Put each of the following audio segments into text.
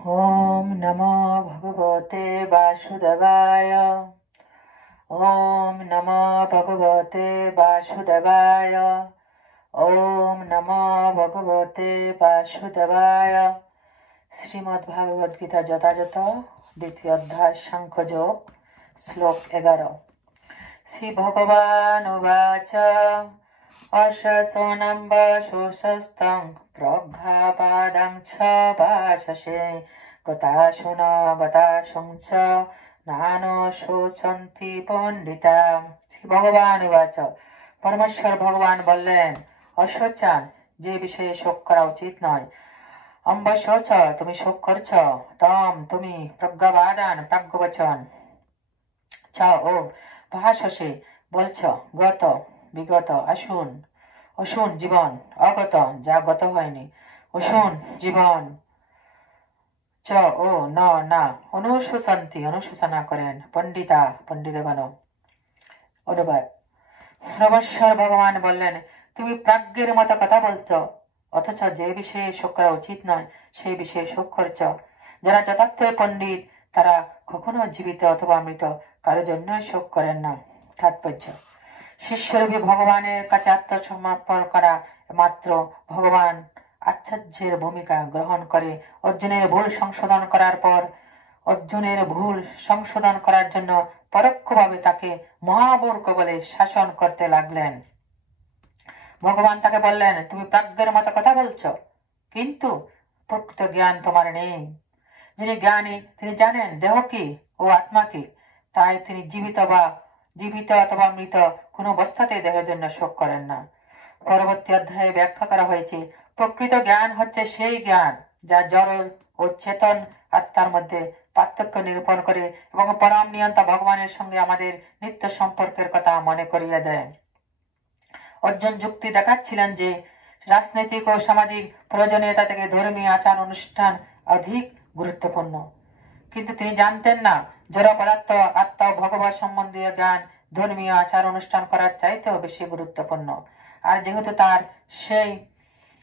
ॐ नमो भगवते वासुदेवाय। ॐ नमो भगवते वासुदेवाय। ॐ नमो भगवते वासुदेवाय। श्रीमद्भागवद्गीता যথাযথ দ্বিতীয় অধ্যায় সাংখ্যযোগ শ্লোক 11। শ্রীভগবানুবাচ অশ্বসোনং বাশোষস্থং প্রজ্ঞাপাদং চ ভাষসে গতাশুন গতাশুং চ নানো শোষন্তি পণ্ডিতা। শ্রী ভগবানুবাচ, পরমেশ্বর ভগবান বললেন, অশ্বচান, যে বিষয়ে শোক করা উচিত নয়। অম্বশোচ, তুমি শোক করছ। তম, তুমি প্রজ্ঞাবাদান, প্রাজ্ঞবচন। চ ও ভাষসে, বলছ। গত, বিগত। আসুন, অশুন, জীবন। অগত, যা গত হয়নি। অশুন, জীবন। চ ও ন, না। অনুশোচন্তি, অনুশোচনা করেন। পণ্ডিতা, পণ্ডিতগণ। অনুবাদ। পরমেশ্বর ভগবান বললেন, তুমি প্রাজ্ঞের মতো কথা বলছ, অথচ যে বিষয়ে শোক করা উচিত নয় সেই বিষয়ে শোক করছ। যারা যথার্থ পণ্ডিত তারা কখনো জীবিত অথবা মৃত কারো জন্য শোক করেন না। তাৎপর্য, শিষ্যরূপী ভগবানের কাছে আত্মসমর্পণ করা মাত্র ভগবান আচার্যের ভূমিকা গ্রহণ করে অর্জুনের ভুল সংশোধন করার পর অর্জুনের ভুল সংশোধন করার জন্য পরোক্ষভাবে তাকে মহামূর্খ বলে শাসন করতে লাগলেন। ভগবান তাকে বললেন, তুমি প্রাজ্ঞের মতো কথা বলছ, কিন্তু প্রকৃত জ্ঞান তোমার নেই। যিনি জ্ঞানী তিনি জানেন দেহ কি ও আত্মা কি। তাই তিনি জীবিত অথবা মৃত কোন অবস্থাতে দেহের জন্য শোক করেন না। পরবর্তী অধ্যায়ে ব্যাখ্যা করা হয়েছে, প্রকৃত জ্ঞান হচ্ছে সেই জ্ঞান যা জড় ও চেতন আত্মার মধ্যে পার্থক্য নিরূপণ করে এবং পরম নিয়ন্তা ভগবানের সঙ্গে আমাদের নিত্য সম্পর্কের কথা মনে করিয়ে দেয়। অর্জুন যুক্তি দেখাচ্ছিলেন যে রাজনৈতিক ও সামাজিক প্রয়োজনীয়তা থেকে ধর্মীয় আচার অনুষ্ঠান অধিক গুরুত্বপূর্ণ, কিন্তু তিনি জানতেন না জড় পদার্থ, আত্মা ও ভগবান সম্বন্ধীয় জ্ঞান ধর্মীয় আচার অনুষ্ঠান করার চাইতেও বেশি গুরুত্বপূর্ণ। আর যেহেতু তার সেই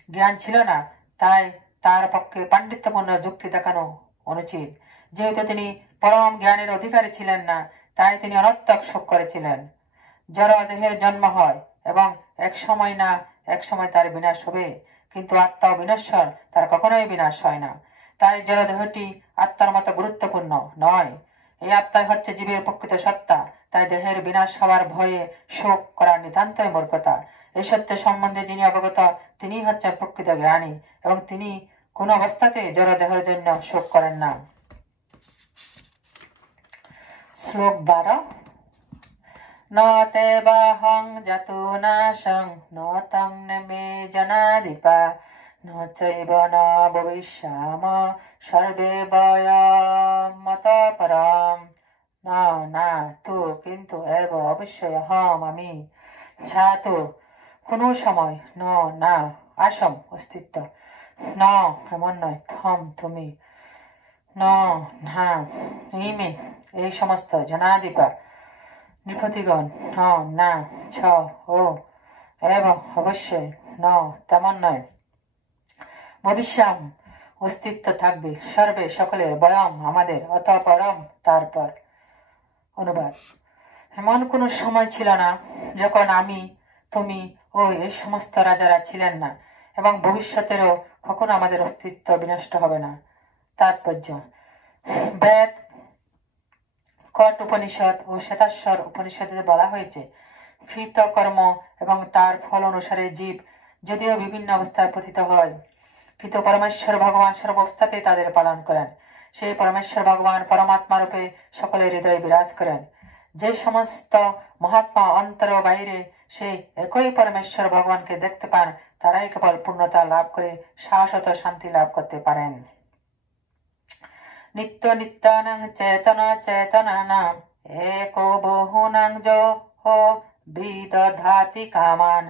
জ্ঞান ছিল না, তাই তার পক্ষে পাণ্ডিত্যপূর্ণ যুক্তি দেখানো অনুচিত। যেহেতু তিনি পরম জ্ঞানের অধিকারী ছিলেন না, তাই তিনি অনর্থক শোক করেছিলেন। জড় দেহের জন্ম হয় এবং এক সময় না এক সময় তার বিনাশ হবে, কিন্তু আত্মা বিনশ্বর, তার কখনোই বিনাশ হয় না। তাই জড় দেহটি আত্মার মতো গুরুত্বপূর্ণ নয়। এই আত্মাই হচ্ছে জীবের প্রকৃত সত্তা। তাই দেহের বিনাশ হওয়ার ভয়ে শোক করা নিতান্তই মূর্খতা। এই সত্য সম্বন্ধে যিনি অবগত তিনি হচ্ছেন প্রকৃত জ্ঞানী এবং তিনি কোন অবস্থাতে জড় দেহের জন্য শোক করেন না। শ্লোক 12। ন তেবাহং জাতু নাশং ন তং মে জনাধিপা ন চৈব ন ভবিষ্যাম সর্বে বয়মতঃ পরম। না, না তো, কিন্তু এব, অবশ্যই, হম, আমি। ঝাতু, কোন সময়। ন, না, আসম, অস্তিত্ব। ন, এমন নয়। থম, তুমি। ন, না, ইমে, এই সমস্ত। জনাধিপা, নৃপতিগণ। ন, না, ছ, ও, এবং, অবশ্যই। ন, তেমন নয়। ভবিষ্যাম, অস্তিত্ব থাকবে। সর্বে, সকলের। বয়ম, আমাদের। অত পরম, তারপর। অনুবাদ। এমন কোন সময় ছিল না যখন আমি, তুমি ও এই সমস্ত রাজারা ছিলেন না, এবং ভবিষ্যতেরও কখনো আমাদের অস্তিত্ব বিনষ্ট হবে না। তাৎপর্য, বেদ, কট উপনিষদ ও শ্বেতাশ্বর উপনিষদে বলা হয়েছে, কৃত কর্ম এবং তার ফল অনুসারে জীব যদিও বিভিন্ন অবস্থায় পতিত হয়, কিন্তু পরমেশ্বর ভগবান সর্বাবস্থাতেই তাদের পালন করেন। সেই পরমেশ্বর ভগবান পরমাত্মা রূপে সকলের হৃদয়ে বিরাজ করেন। যে সমস্ত মহাত্মা অন্তর ও বাইরে সেই একই পরমেশ্বর ভগবানকে দেখতে পান, তারাই কেবল পূর্ণতা লাভ করে শাশ্বত শান্তি লাভ করতে পারেন। নিত্য নিত্যানাং চেতন চেতনানাম एको বহুনাং যোঃ বিদধাতি কামান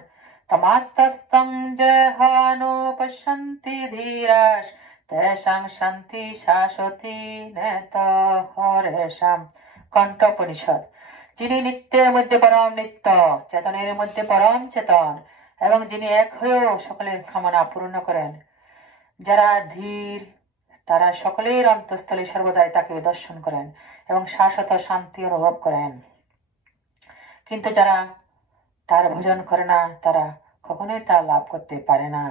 তমাস্তস্তং জহানুপশ্যন্তি ধীরাস তেষাং শান্তি শাশ্বতী নেতহরেষাম। কণ্ঠোপনিষদ। যিনি নিত্যের মধ্যে পরম নিত্য, চেতনের মধ্যে পরম চেতন এবং যিনি এক হয়েও সকলের কামনা পূর্ণ করেন, যারা ধীর তারা সকলের অন্তঃস্থলে সর্বদাই তাকে দর্শন করেন এবং শাশ্বত শান্তি অনুভব করেন। কিন্তু যারা তার ভজন করে না তারা কখনোই তা লাভ করতে পারে না।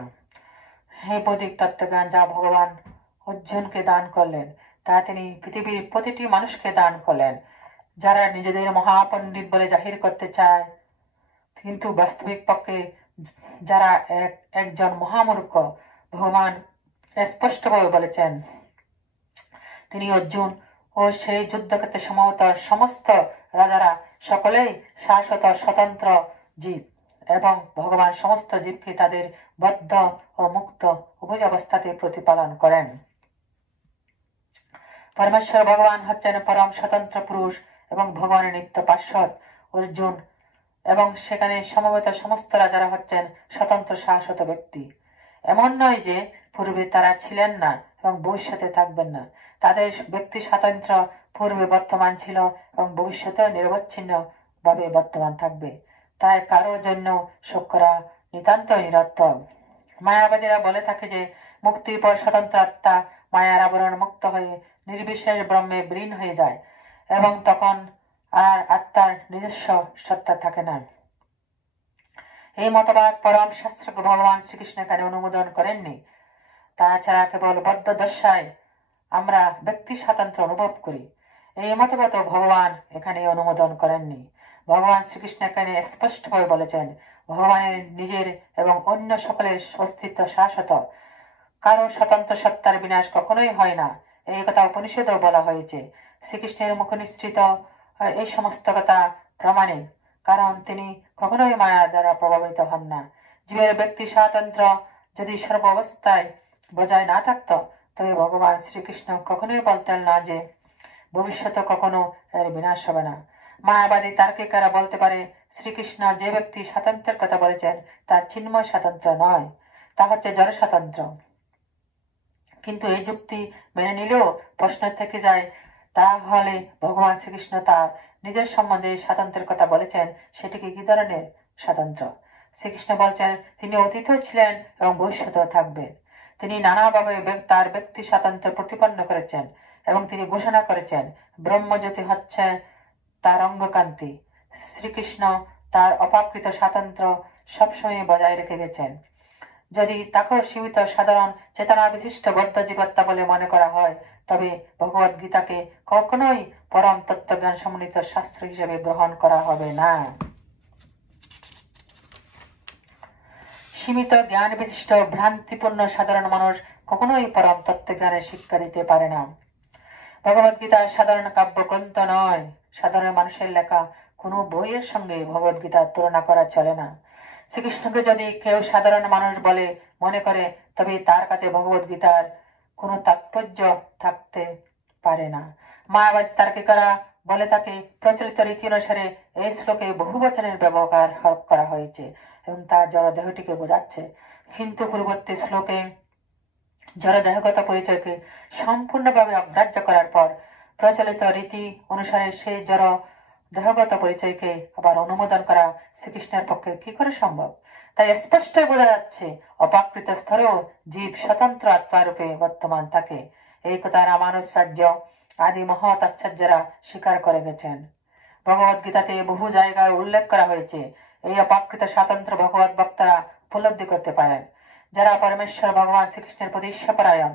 হে বৈদিক তত্ত্বজ্ঞান যা ভগবান অর্জুনকে দান করলেন তা তিনি পৃথিবীর প্রতিটি মানুষকে দান করলেন। যারা নিজেদের মহাপণ্ডিত বলে জাহির করতে চায় কিন্তু বাস্তবিক পক্ষে যারা একজন মহামূর্খ, ভগবান স্পষ্টভাবে বলেছেন তিনি অর্জুন ও সেই যুদ্ধক্ষেত্রে সমবেত সমস্ত রাজারা সকলেই শাশ্বত স্বতন্ত্র জীব এবং ভগবান সমস্ত জীবকে তাদের বদ্ধ ও মুক্ত উভয় অবস্থাতে প্রতিপালন করেন। পরমেশ্বর ভগবান হচ্ছেন পরম স্বতন্ত্র পুরুষ এবং ভগবানের নিত্য পার্শ্বদ অর্জুন এবং সেখানে সমবেত সমস্ত রাজারা হচ্ছেন স্বতন্ত্র শাশ্বত ব্যক্তি। এমন নয় যে পূর্বে তারা ছিলেন না এবং ভবিষ্যতে থাকবেন না। তাদের ব্যক্তি স্বাতন্ত্র্য পূর্বে বর্তমান ছিল এবং ভবিষ্যতে নিরবচ্ছিন্ন ভাবে বর্তমান থাকবে। তাই কারোর জন্য শোক করা নিতান্ত নিরর্থক। মায়াবাদীরা বলে থাকে যে মুক্তির পর স্বতন্ত্র আত্মা মায়ার আবরণ মুক্ত হয়ে নির্বিশেষ ব্রহ্মে বিলীন হয়ে যায় এবং তখন আর আত্মার নিজস্ব সত্তা থাকে না। এই মতবাদ পরম শাস্ত্রকে ভগবান শ্রীকৃষ্ণ এখানে অনুমোদন করেননি। তাছাড়া কেবল বদ্ধ দশায় আমরা ব্যক্তি স্বাতন্ত্র্য অনুভব করি, এই মতবাদ ভগবান এখানে অনুমোদন করেননি। ভগবান শ্রীকৃষ্ণ এখানে স্পষ্টভাবে বলেছেন ভগবানের নিজের এবং অন্য সকলের অস্তিত্ব শাশ্বত। কারো স্বতন্ত্র সত্তার বিনাশ কখনোই হয় না, এই কথা উপনিষদেও বলা হয়েছে। শ্রীকৃষ্ণের মুখ নিঃসৃত এই সমস্ত কথা প্রামাণিক, কারণ তিনি কখনোই মায়া দ্বারা প্রভাবিত হন না। জীবের ব্যক্তি স্বাতন্ত্র্য যদি সর্বাবস্থায় বজায় না থাকত তবে ভগবান শ্রীকৃষ্ণ কখনোই বলতেন না যে ভবিষ্যতে কখনো এর বিনাশ হবে না। মায়াবাদী তার্কিকেরা বলতে পারে শ্রীকৃষ্ণ যে ব্যক্তি স্বাতন্ত্র্যের কথা বলেছেন তার চিন্ময় স্বাতন্ত্র্য নয়, তা হচ্ছে জড় স্বাতন্ত্র্য। কিন্তু এই যুক্তি মেনে নিলেও প্রশ্ন থেকে যায় তাহলে ভগবান শ্রীকৃষ্ণ তার নিজের সম্বন্ধে স্বাতন্ত্র্যের কথা বলেছেন সেটিকে কি ধরনের স্বাতন্ত্র্য? শ্রীকৃষ্ণ বলছেন তিনি অতীতও ছিলেন এবং ভবিষ্যতেও থাকবেন। তিনি নানাভাবে তার ব্যক্তি স্বাতন্ত্র্য প্রতিপন্ন করেছেন এবং তিনি ঘোষণা করেছেন ব্রহ্মজ্যোতি হচ্ছে তার অঙ্গকান্তি। শ্রীকৃষ্ণ তার অপাকৃত স্বাতন্ত্র্য সবসময় বজায় রেখে গেছেন। যদি তাকেও সীমিত সাধারণ চেতনা বিশিষ্ট বদ্ধ জীবাত্মা বলে মনে করা হয় তবে ভগবদ গীতাকে কখনোই পরম তত্ত্বজ্ঞান সমন্বিত শাস্ত্র হিসেবে গ্রহণ করা হবে না। সীমিত জ্ঞান বিশিষ্ট ভ্রান্তিপূর্ণ সাধারণ মানুষ কখনোই পরম তত্ত্বজ্ঞানের শিক্ষা দিতে পারে না। ভগবদ গীতা সাধারণ কাব্যগ্রন্থ নয়, সাধারণ মানুষের লেখা কোনো বইয়ের সঙ্গে ভগবদ গীতার তুলনা করা চলে না। শ্রীকৃষ্ণকে যদি কেউ সাধারণ মানুষ বলে মনে করে তবে তার কাছে ভগবদ গীতার কোনো তাৎপর্য থাকতে পারে না। মায়াবাদী তার্কিকেরা বলে তাকে প্রচলিত রীতি অনুসারে এই শ্লোকে বহু বচনের ব্যবহার করা হয়েছে এবং তার জড় দেহটিকে বোঝাচ্ছে, কিন্তু পূর্ববর্তী শ্লোকে জড় দেহগত পরিচয়কে সম্পূর্ণভাবে অগ্রাহ্য করার পর প্রচলিত রীতি অনুসারে সেই জড় দেহগত পরিচয়কে আবার অনুমোদন করা শ্রীকৃষ্ণের পক্ষে কি করে সম্ভব? তাই স্পষ্ট বোঝা যাচ্ছে অপাকৃত স্তরেও জীব স্বতন্ত্র আত্মারূপে বর্তমান থাকে। এই কথা রামানুজাচার্য আদি মহৎ আচার্যরা স্বীকার করে গেছেন। ভগবদ গীতাতে বহু জায়গায় উল্লেখ করা হয়েছে এই অপাকৃত স্বাতন্ত্র ভগবত বক্তারা উপলব্ধি করতে পারেন। যারা পরমেশ্বর ভগবান শ্রীকৃষ্ণের প্রতি ঈর্ষাপরায়ণ,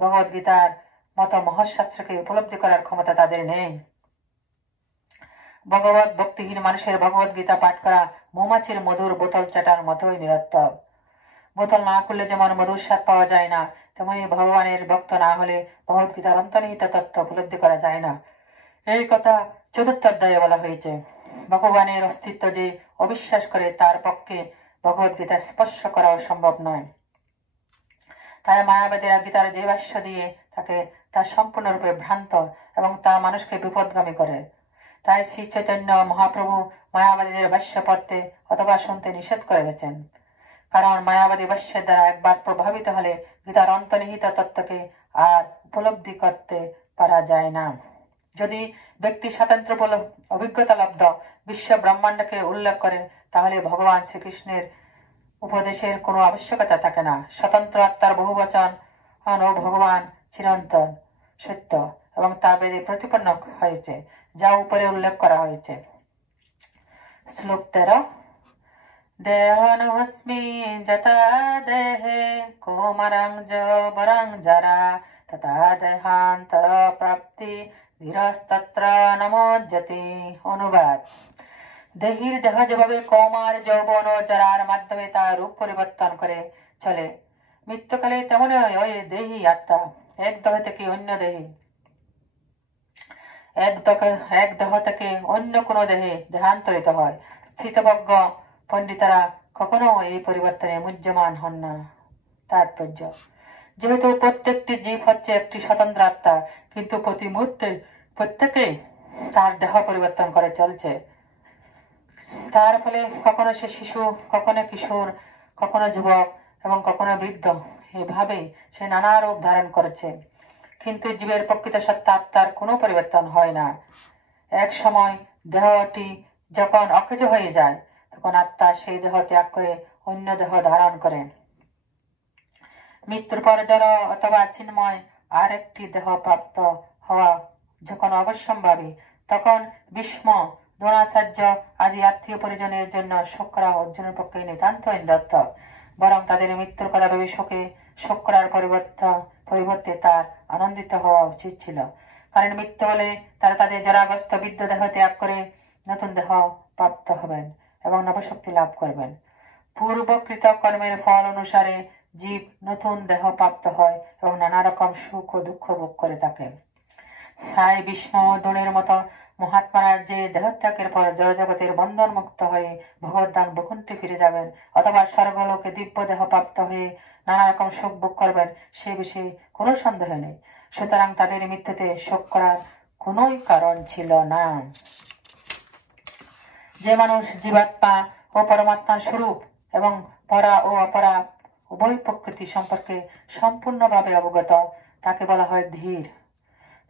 ভগবদ গীতার মতো মহৎ শাস্ত্রকে উপলব্ধি করার ক্ষমতা তাদের নেই। ভগবত ভক্তিহীন মানুষের ভগবদ গীতা পাঠ করা মৌমাছির মধুর বোতল চাটার মতোই নিরর্থক। বোতল না খুললে যেমন মধুর স্বাদ পাওয়া যায় না, তেমনি ভগবানের ভক্ত না হলে ভগবদ গীতার অন্তর্নিহিত তত্ত্ব উপলব্ধি করা যায় না। এই কথা চতুর্থ অধ্যায়ে বলা হয়েছে। ভগবানের অস্তিত্ব যে অবিশ্বাস করে তার পক্ষে ভগবদ গীতা স্পর্শ করাও সম্ভব নয়। তাই মায়াবাদীরা গীতার যে ভাষ্য দিয়ে তাকে তা সম্পূর্ণরূপে ভ্রান্ত এবং তা মানুষকে বিপদগামী করে। তাই শ্রী চৈতন্য মহাপ্রভু মায়াবাদীদের ভাষ্য পড়তে অথবা শুনতে নিষেধ করে গেছেন, কারণ মায়াবাদী ভাষ্যের দ্বারা একবার প্রভাবিত হলে গীতার অন্তর্নিহিত তত্ত্বকে আর উপলব্ধি করতে পারা যায় না। যদি ব্যক্তি স্বাতন্ত্র্য বলে অভিজ্ঞতা লব্ধ বিশ্ব ব্রহ্মাণ্ডকে উল্লেখ করে তাহলে ভগবান শ্রীকৃষ্ণের উপদেশের কোনো আবশ্যকতা থাকে না। স্বতন্ত্র আত্মার বহুবচন ও ভগবান চিরন্তন সত্য এবং তা বেদে প্রতিপন্ন হয়েছে, যা উপরে উল্লেখ করা হয়েছে। শ্লোক 13। দেহনস্মি যথা দেহে কৌমারং জবরং জরা তথা দেহান্তর প্রাপ্তি ধীরস্তত্র নমোজ্জতি। অনুবাদ: দেহীর দেহ যেভাবে কৌমার যৌবন ও জরার মাধ্যমে তার রূপ পরিবর্তন করে চলে, মৃত্যুকালে তেমনি ওই দেহী আত্মা এক দেহ থেকে অন্য দেহে, এক দেহ থেকে অন্য কোনো দেহে দেহান্তরিত হয়। স্থিতজ্ঞ পণ্ডিতরা কখনো এই পরিবর্তনে মুহ্যমান হন না। তাৎপর্য: যেহেতু প্রত্যেকটি জীব হচ্ছে একটি স্বতন্ত্র আত্মা, কিন্তু প্রতি মুহূর্তে প্রত্যেকেই তার দেহ পরিবর্তন করে চলছে। তার ফলে কখনো সে শিশু, কখনো কিশোর, কখনো যুবক এবং কখনো বৃদ্ধ, এভাবেই সে নানা রূপ ধারণ করেছে। কিন্তু জীবের প্রকৃত সত্তা আত্মার কোনো পরিবর্তন হয় না। এক সময় দেহটি যখন অকেজ হয়ে যায়, তখন আত্মা সেই দেহ ত্যাগ করে অন্য দেহ ধারণ করেন। মৃত্যুর পর জড় অথবা চিন্ময় আর একটি দেহ প্রাপ্ত হওয়া যখন অবশ্যম্ভাবী, তখন ভীষ্ম, দ্রোণাচার্য আদি আত্মীয় পরিজনের জন্য শোক করা অর্জুনের পক্ষে নিতান্ত নিরর্থক। বরং তাদের মৃত্যুর কথা ভেবে শোক করার পরিবর্তে তার আনন্দিত হওয়া উচিত ছিল। কারণ মৃত্যু হলে তারা তাদের জরাগ্রস্ত বৃদ্ধ দেহ ত্যাগ করে নতুন দেহ প্রাপ্ত হবেন এবং নবশক্তি লাভ করবেন। পূর্বকৃত কর্মের ফল অনুসারে জীব নতুন দেহ প্রাপ্ত হয় এবং নানা রকম সুখ ও দুঃখ ভোগ করে থাকে। তাই ভীষ্ম, দ্রোণের মতো মহাত্মারা যে দেহত্যাগের পর জড়জগতের বন্ধন মুক্ত হয়ে ভগবদ্ধাম বৈকুণ্ঠে ফিরে যাবেন অথবা স্বর্গলোকে দিব্য দেহ প্রাপ্ত হয়ে নানা রকম সুখ ভোগ করবেন, সে বিষয়ে কোনো সন্দেহ নেই। সুতরাং তাদের মৃত্যুতে শোক করার কোনোই কারণ ছিল না। যে মানুষ জীবাত্মা ও পরমাত্মার স্বরূপ এবং পরা ও অপরা উভয় প্রকৃতি সম্পর্কে সম্পূর্ণভাবে অবগত, তাকে বলা হয় ধীর।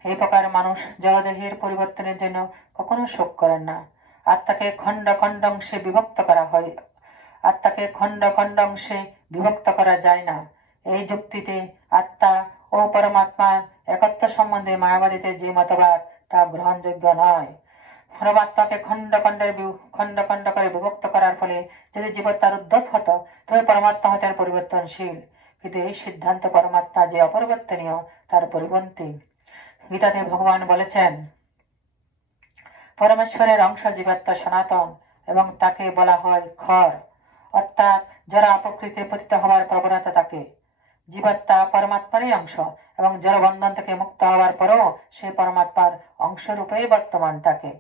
এই প্রকার মানুষ জড়দেহের পরিবর্তনের জন্য কখনো শোক করেন না। আত্মাকে খণ্ড খণ্ড অংশে বিভক্ত করা যায় না। এই যুক্তিতে আত্মা ও পরমাত্মার একত্ব সম্বন্ধে মায়াবাদীদের যে মতবাদ, তা গ্রহণযোগ্য নয়। পরমাত্মাকে খণ্ড খণ্ড করে বিভক্ত করার ফলে যদি জীবাত্মার উদ্ভব হতো, তবে পরমাত্মা হতেন পরিবর্তনশীল। কিন্তু এই সিদ্ধান্ত পরমাত্মা যে অপরিবর্তনীয় তার পরিপন্থী। গীতাতে ভগবান বলেছেন, পরমেশ্বরের অংশ জীবাত্মা সনাতন এবং তাকে বলা হয় খর, অর্থাৎ যারা প্রকৃতিতে পতিত হওয়ার প্রবণতা তাকে। জীবাত্মা পরমাত্মারই অংশ এবং জড়বন্ধন থেকে মুক্ত হওয়ার পরও সে পরমাত্মার অংশরূপেই বর্তমান থাকে।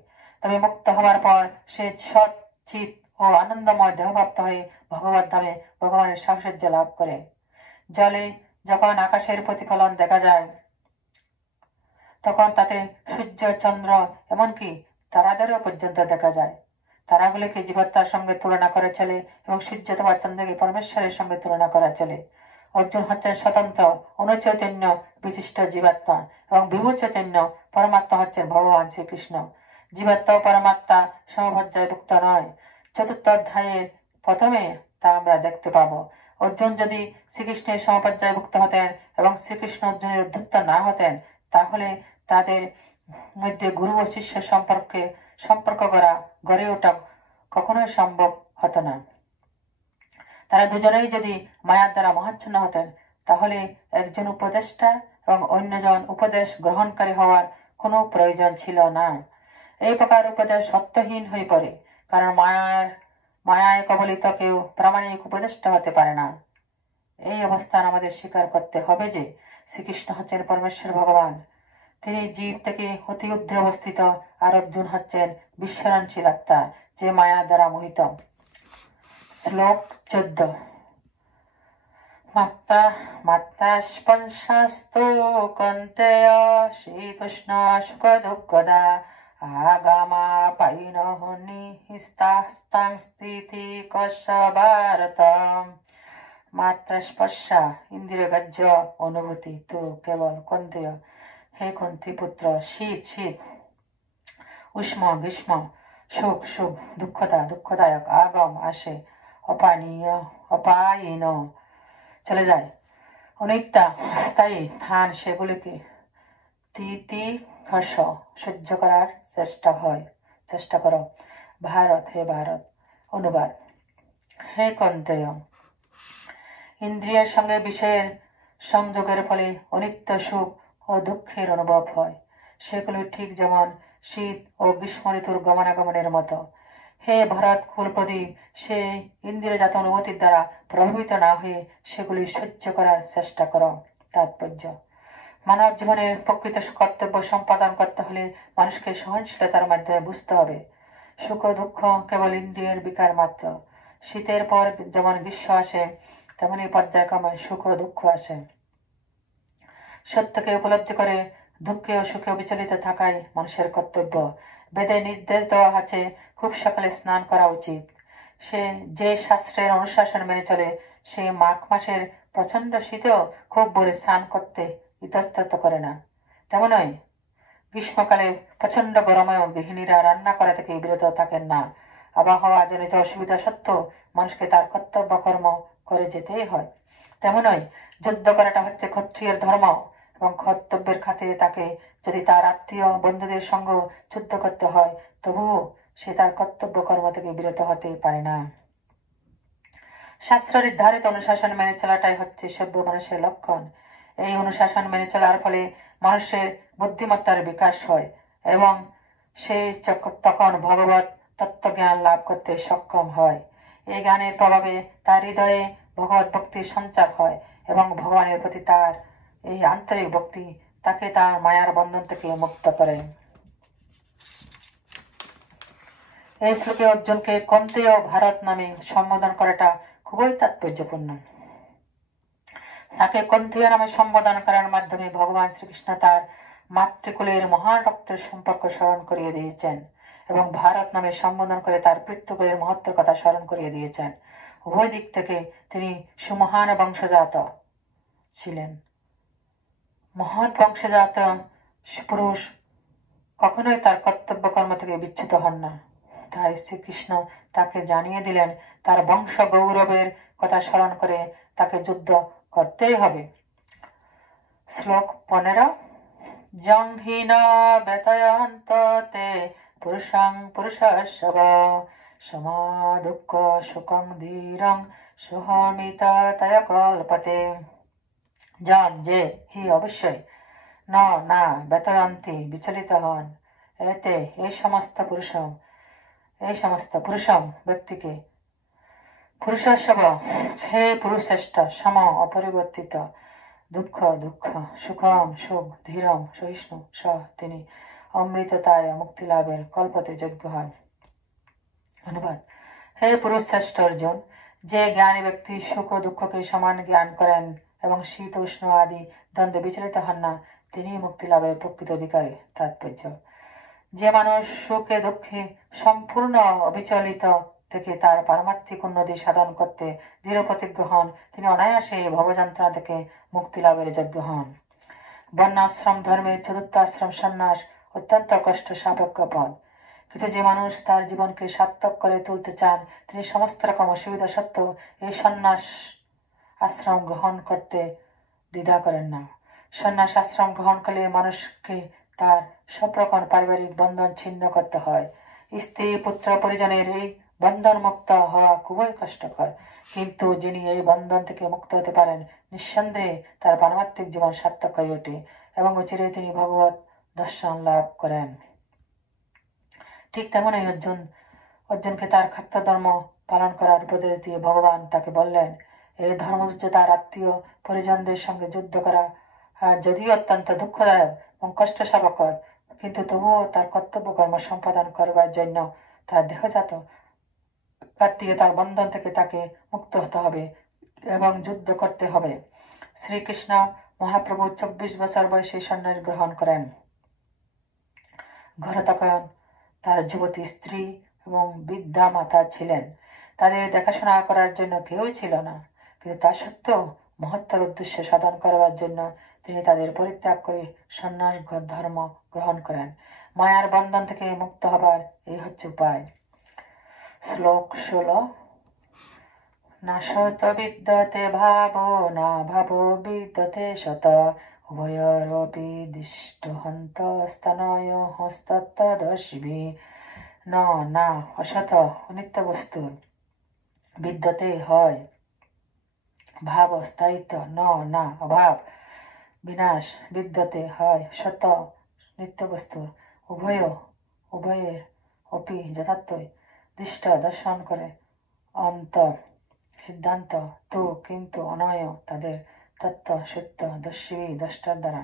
তবে মুক্ত হওয়ার পর সে সৎ, চিত ও আনন্দময় দেহপ্রাপ্ত হয়ে ভগবত ধামে ভগবানের সাহচর্য লাভ করে। জলে যখন আকাশের প্রতিফলন দেখা যায়, তখন তাতে সূর্য, চন্দ্র, এমনকি তারাদেরও পর্যন্ত দেখা যায়। তারাগুলিকে জীবাত্মার সঙ্গে তুলনা করে চলে এবং সূর্য অথবা চন্দ্রকে পরমেশ্বরের সঙ্গে তুলনা করা চলে। অর্জুন হচ্ছেন স্বতন্ত্র অনুচৈতন্য বিশিষ্ট জীবাত্মা এবং বিভু চৈতন্য পরমাত্মা হচ্ছেন ভগবান শ্রীকৃষ্ণ। জীবাত্মা ও পরমাত্মা সমপর্যায়ভুক্ত নয়। চতুর্থ অধ্যায়ের প্রথমে তা আমরা দেখতে পাবো। অর্জুন যদি শ্রীকৃষ্ণের সমপর্যায়ভুক্ত হতেন এবং শ্রীকৃষ্ণ অর্জুনের উদ্ধত্ত না হতেন, তাহলে তাদের মধ্যে গুরু ও শিষ্য সম্পর্ক গড়ে ওঠা কখনোই সম্ভব হতো না। তারা দুজনেই যদি মায়ার দ্বারা মহাচ্ছন্ন হতেন, তাহলে একজন উপদেষ্টা এবং অন্যজন উপদেশ গ্রহণকারী হওয়ার কোনো প্রয়োজন ছিল না। এই প্রকার উপদেশ অর্থহীন হয়ে পড়ে, কারণ মায়ায় কবলিত কেউ প্রামাণিক উপদেষ্টা হতে পারে না। এই অবস্থান আমাদের স্বীকার করতে হবে যে শ্রীকৃষ্ণ হচ্ছেন পরমেশ্বর ভগবান। তিনি জীব থেকে অতি ঊর্ধ্বে অবস্থিত, আর অর্জুন হচ্ছেন বিশ্বরণশীল আত্মা, যে মায়া দ্বারা মোহিত। শ্লোক 14। মাত্রা স্পর্শাস্তু কন্তেয় শীতোষ্ণ সুখ দুঃখদা আগামা পাইন নিহিস্তাস্তাং স্থিতি কস্য ভারত। মাত্রা স্পর্শা ইন্দ্রিয়গ্রাহ্য অনুভূতি তো কেবল কন্তেয়, হে কুন্তি পুত্র, শীত উষ্ম গ্রীষ্ম, সুখ দুঃখদায়ক, আগম আসে, অপায়ীন চলে যায়, অনিত্যা অস্থায়ী স্থান সেগুলিকে তিতিঘস সহ্য করার চেষ্টা করো। ভারত, হে ভারত। অনুবাদ: হে কন্তেয়, ইন্দ্রিয়ের সঙ্গে বিষয়ের সংযোগের ফলে অনিত্য সুখ ও দুঃখের অনুভব হয়। সেগুলি ঠিক যেমন শীত ও গ্রীষ্ম ঋতুর গমনাগমনের মতো। হে ভরত কুলপ্রদীপ, সে ইন্দ্রিয়জাত অনুভূতির দ্বারা প্রভাবিত না হয়ে সেগুলি সহ্য করার চেষ্টা করো। তাৎপর্য: মানব জীবনের প্রকৃত কর্তব্য সম্পাদন করতে হলে মানুষকে সহনশীলতার মাধ্যমে বুঝতে হবে। সুখ ও দুঃখ কেবল ইন্দ্রিয়ের বিকার মাত্র। শীতের পর যেমন গ্রীষ্ম আসে, তেমনি পর্যায়ক্রমে সুখ ও দুঃখ আসে। সত্যকে উপলব্ধি করে দুঃখে ও সুখে বিচলিত থাকাই মানুষের কর্তব্য। বেদে নির্দেশ দেওয়া আছে খুব সকালে স্নান করা উচিত। যে শাস্ত্রের অনুশাসন মেনে চলে, সে মাঘ মাসের প্রচন্ড শীতেও খুব ভোরে স্নান করতে ইতস্তত করে না। তেমনই গ্রীষ্মকালে প্রচন্ড গরমেও গৃহিণীরা রান্না করা থেকে বিরত থাকেন না। আবহাওয়া জনিত অসুবিধা সত্ত্বেও মানুষকে তার কর্তব্য কর্ম করে যেতেই হয়। তেমনই যুদ্ধ করাটা হচ্ছে ক্ষত্রিয়ের ধর্ম, এবং কর্তব্যের খাতিরে তাকে যদি তার আত্মীয় বন্ধুদের সঙ্গে যুদ্ধ করতে হয়, তবুও সে তার কর্তব্য কর্ম থেকে বিরত হতে পারে না। শাস্ত্র নির্ধারিত অনুশাসন মেনে চলাটাই হচ্ছে সভ্য মানুষের লক্ষণ। এই অনুশাসন মেনে চলার ফলে মানুষের বুদ্ধিমত্তার বিকাশ হয় এবং সে তখন ভগবত তত্ত্বজ্ঞান লাভ করতে সক্ষম হয়। এই জ্ঞানের প্রভাবে তার হৃদয়ে ভগবত ভক্তির সঞ্চার হয় এবং ভগবানের প্রতি তার এই আন্তরিক ভক্তি তাকে তার মায়ার বন্ধন থেকে মুক্ত করে। এই শ্লোকে অর্জুনকে কন্তেয় ভারত নামে সম্বোধন করাটা খুবই তাৎপর্যপূর্ণ। তাকে কন্তেয় নামে সম্বোধন করার মাধ্যমে ভগবান শ্রীকৃষ্ণ তার মাতৃকুলের মহান রক্তের সম্পর্ক স্মরণ করিয়ে দিয়েছেন এবং ভারত নামে সম্বোধন করে তার পিতৃকুলের মহত্বের কথা স্মরণ করিয়ে দিয়েছেন। উভয় দিক থেকে তিনি সুমহান বংশজাত ছিলেন। মহান বংশজাত পুরুষ কখনোই তার কর্তব্য কর্ম থেকে বিচ্যুত হন না। তাই শ্রীকৃষ্ণ তাকে জানিয়ে দিলেন তার বংশ গৌরবের কথা স্মরণ করে তাকে যুদ্ধ করতেই হবে। শ্লোক 15। জংহিনা ব্যতয়ন্ত তে পুরুষং পুরুষস্যব সমা দুঃখ সুখং ধীরং সুহমিতা তয় কল্পতে। যে হি অবশ্যই না ব্যতয়ন্তি বিচলিত হন এতে এই সমস্ত পুরুষম ব্যক্তিকে পুরুষস্যব হে পুরুষশ্রেষ্ঠ সম অপরিবর্তিত দুঃখ সুখম সুখ ধীরম সহিষ্ণু স তিনি অমৃততায় মুক্তি লাভের কল্পতে যোগ্য হন। অনুবাদ: হে পুরুষ শ্রেষ্ঠ অর্জুন, যে জ্ঞানী ব্যক্তি সুখ ও দুঃখকে সমান জ্ঞান করেন এবং শীত উষ্ণ আদি দ্বন্দ্বে বিচলিত হন না, তিনি মুক্তি লাভের প্রকৃত অধিকারী। তাৎপর্য: যে মানুষ সুখে দুঃখে সম্পূর্ণ অবিচলিত থেকে তার পারমার্থিক উন্নতি সাধন করতে দৃঢ় প্রতিজ্ঞ হন, তিনি অনায়াসে ভবযন্ত্রণা থেকে মুক্তি লাভের যোগ্য হন। বর্ণাশ্রম ধর্মের চতুর্থ আশ্রম সন্ন্যাস অত্যন্ত কষ্ট সাপেক্ষ পদ, কিন্তু যে মানুষ তার জীবনকে সার্থক করে তুলতে চান, তিনি সমস্ত রকম অসুবিধা সত্ত্বেও এই সন্ন্যাস আশ্রম গ্রহণ করতে দ্বিধা করেন না। সন্ন্যাস আশ্রম গ্রহণ করলে মানুষকে তার সব রকম পারিবারিক বন্ধন ছিন্ন করতে হয়। স্ত্রী পুত্র পরিজনের এই বন্ধন মুক্ত হওয়া খুবই কষ্টকর, কিন্তু যিনি এই বন্ধন থেকে মুক্ত হতে পারেন, নিঃসন্দেহে তার পারমার্থিক জীবন সার্থক হয়ে ওঠে এবং অচিরে তিনি ভগবত দর্শন লাভ করেন। ঠিক তেমনই অর্জুনকে তার খাদ্য ধর্ম পালন করার উপদেশ দিয়ে ভগবান তাকে বললেন, এই ধর্মযুদ্ধ তার আত্মীয় পরিজনদের সঙ্গে যুদ্ধ করা যদিও অত্যন্ত দুঃখদায়ক এবং কষ্টসাপেক্ষ, কিন্তু তবুও তার কর্তব্য কর্ম সম্পাদন করবার জন্য তার দেহজাত আত্মীয়তার বন্ধন থেকে তাকে মুক্ত হতে হবে এবং যুদ্ধ করতে হবে। শ্রীকৃষ্ণ মহাপ্রভু 24 বছর বয়সে সন্ন্যাস গ্রহণ করেন। ঘরে তখন তার যুবতী স্ত্রী এবং বৃদ্ধা মাতা ছিলেন। তাদের দেখাশোনা করার জন্য কেউই ছিল না, কিন্তু তা সত্ত্বেও মহত্তর উদ্দেশ্য সাধন করবার জন্য তিনি তাদের পরিত্যাগ করে সন্ন্যাস ধর্ম গ্রহণ করেন। মায়ার বন্ধন থেকে মুক্ত হবার এই হচ্ছে উপায়। শ্লোক 16। না শত বিদ্যতে ভাবো না ভাবো বিদ্যতে শত উভয়োরপি দৃষ্টহন্ত স্তনয় হস্তত্তদর্শিভি। না অসত অনিত্য বস্তুর বিদ্যতে হয় ভাব স্থায়িত্ব, না অভাব বিনাশ বিদ্যতে হয় সত নিত্য বস্তুর উভয়ের অপি যথার্থই দৃষ্ট দর্শন করে অন্তর সিদ্ধান্ত তো কিন্তু অনয় তাদের তত্ত্ব সত্য দর্শী দ্রষ্টার দ্বারা।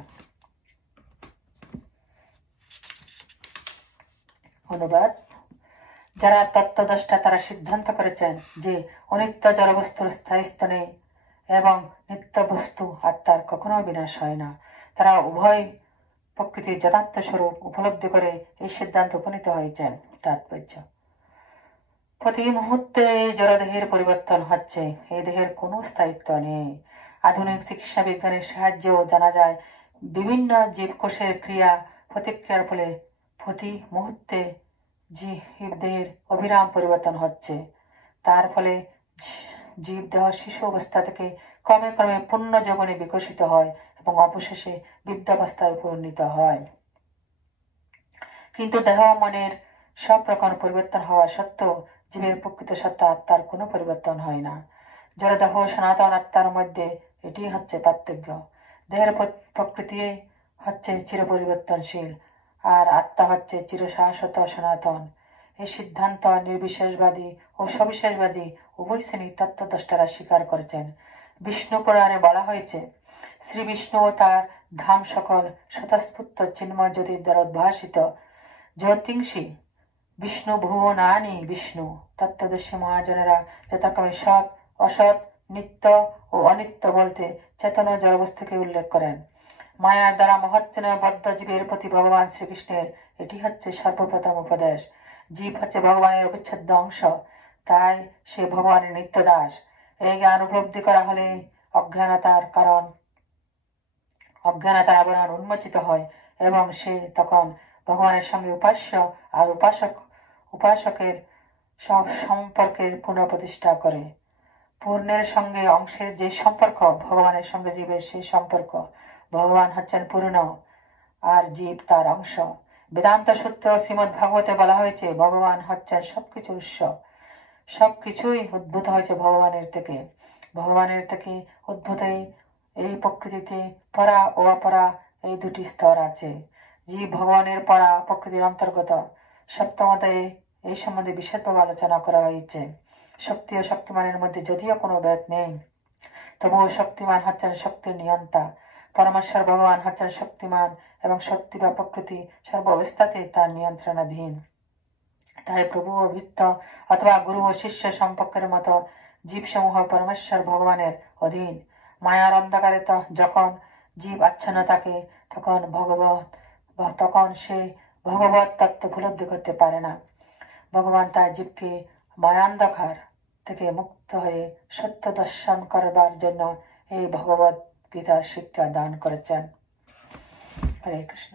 অনুবাদ: যারা তত্ত্বদ্রষ্টা তারা সিদ্ধান্ত করেছেন যে অনিত্য জড়বস্তুর স্থায়িত্ব নেই এবং নিত্য বস্তু আত্মার কখনো বিনাশ হয় না। তারা উভয় প্রকৃতির যথার্থ স্বরূপ উপলব্ধি করে এই সিদ্ধান্ত উপনীত হয়েছেন। তাৎপর্য: প্রতি মুহূর্তে জড়দেহের পরিবর্তন হচ্ছে, এই দেহের কোনো স্থায়িত্ব নেই। আধুনিক চিকিৎসা বিজ্ঞানের সাহায্যেও জানা যায় বিভিন্ন জীবকোষের ক্রিয়া প্রতিক্রিয়ার ফলে প্রতি মুহূর্তে জীবদেহের অবিরাম পরিবর্তন হচ্ছে। তার ফলে জীবদেহ শিশু অবস্থা থেকে ক্রমে ক্রমে পূর্ণ যৌবনে বিকশিত হয় এবং অবশেষে বৃদ্ধাবস্থায় পরিণত হয়। কিন্তু দেহ মনের সব রকম পরিবর্তন হওয়া সত্ত্বেও জীবের প্রকৃত সত্তা আত্মার কোনো পরিবর্তন হয় না। জড়দেহ সনাতন আত্মার মধ্যে এটি হচ্ছে পার্থক্য। দেহের প্রকৃতি হচ্ছে চিরপরিবর্তনশীল আর আত্মা হচ্ছে চিরশাশ্বত সনাতন। এই সিদ্ধান্ত নির্বিশেষবাদী ও সবিশেষবাদী উভয় শ্রেণীর তত্ত্বদ্রষ্টারা স্বীকার করেছেন। বিষ্ণু পুরাণে বলা হয়েছে, শ্রী বিষ্ণু ও তার ধাম সকল স্বতঃস্ফূর্ত চিন্ময় জ্যোতির দ্বারা উদ্ভাসিত। জ্যোতিংসী বিষ্ণু ভুবনানি বিষ্ণু। তত্ত্বদর্শী মহাজনেরা যথাক্রমে সৎ অসৎ নিত্য ও অনিত্য বলতে চেতন জড়বস্তুকে উল্লেখ করেন। মায়ার দ্বারা মহচ্ছন্ন বদ্ধ জীবের প্রতি ভগবান শ্রীকৃষ্ণের এটি হচ্ছে সর্বপ্রথম উপদেশ। জীব হচ্ছে ভগবানের অবিচ্ছেদ্য অংশ, তাই সে ভগবানের নিত্য দাস। এই জ্ঞান উপলব্ধি করা হলে অজ্ঞানতার আবরণ উন্মোচিত হয় এবং সে তখন ভগবানের সঙ্গে উপাস্য আর উপাসকের সম্পর্কের পুনঃপ্রতিষ্ঠা করে। পূর্ণের সঙ্গে অংশের যে সম্পর্ক, ভগবানের সঙ্গে জীবের সেই সম্পর্ক। ভগবান হচ্ছেন পূর্ণ আর জীব তার অংশ। বেদান্ত সূত্র শ্রীমদ্ ভাগবতে বলা হয়েছে, ভগবান হচ্ছেন সবকিছুর উৎস। সবকিছুই উদ্ভূত হয়েছে ভগবানের থেকে। ভগবানের থেকে উদ্ভূত এই প্রকৃতিতে পরা ও অপরা এই দুটি স্তর আছে। জীব ভগবানের পরা প্রকৃতির অন্তর্গত। সপ্তম অধ্যায়ে এই সম্বন্ধে বিশদভাবে আলোচনা করা হয়েছে। শক্তি ও শক্তিমানের মধ্যে যদিও কোনো ভেদ নেই, তবুও শক্তিমান হচ্ছেন শক্তির নিয়ন্তা। পরমেশ্বর ভগবান হচ্ছেন শক্তিমান এবং শক্তি বা প্রকৃতি সর্ব অবস্থাতে তার নিয়ন্ত্রণাধীন। তাই প্রভু ও ভৃত্য অথবা গুরু ও শিষ্য সম্পর্কের মতো জীবসমূহ পরমেশ্বর ভগবানের অধীন। মায়ার অন্ধকারে যখন জীব আচ্ছন্ন থাকে তখন সে ভগবত তত্ত্ব উপলব্ধি করতে পারে না। ভগবান তার জীবকে মায়ান্ধকার থেকে মুক্ত হয়ে সত্য দর্শন করবার জন্য এই ভগবত গীতার শিক্ষা দান করেছেন। হরে কৃষ্ণ।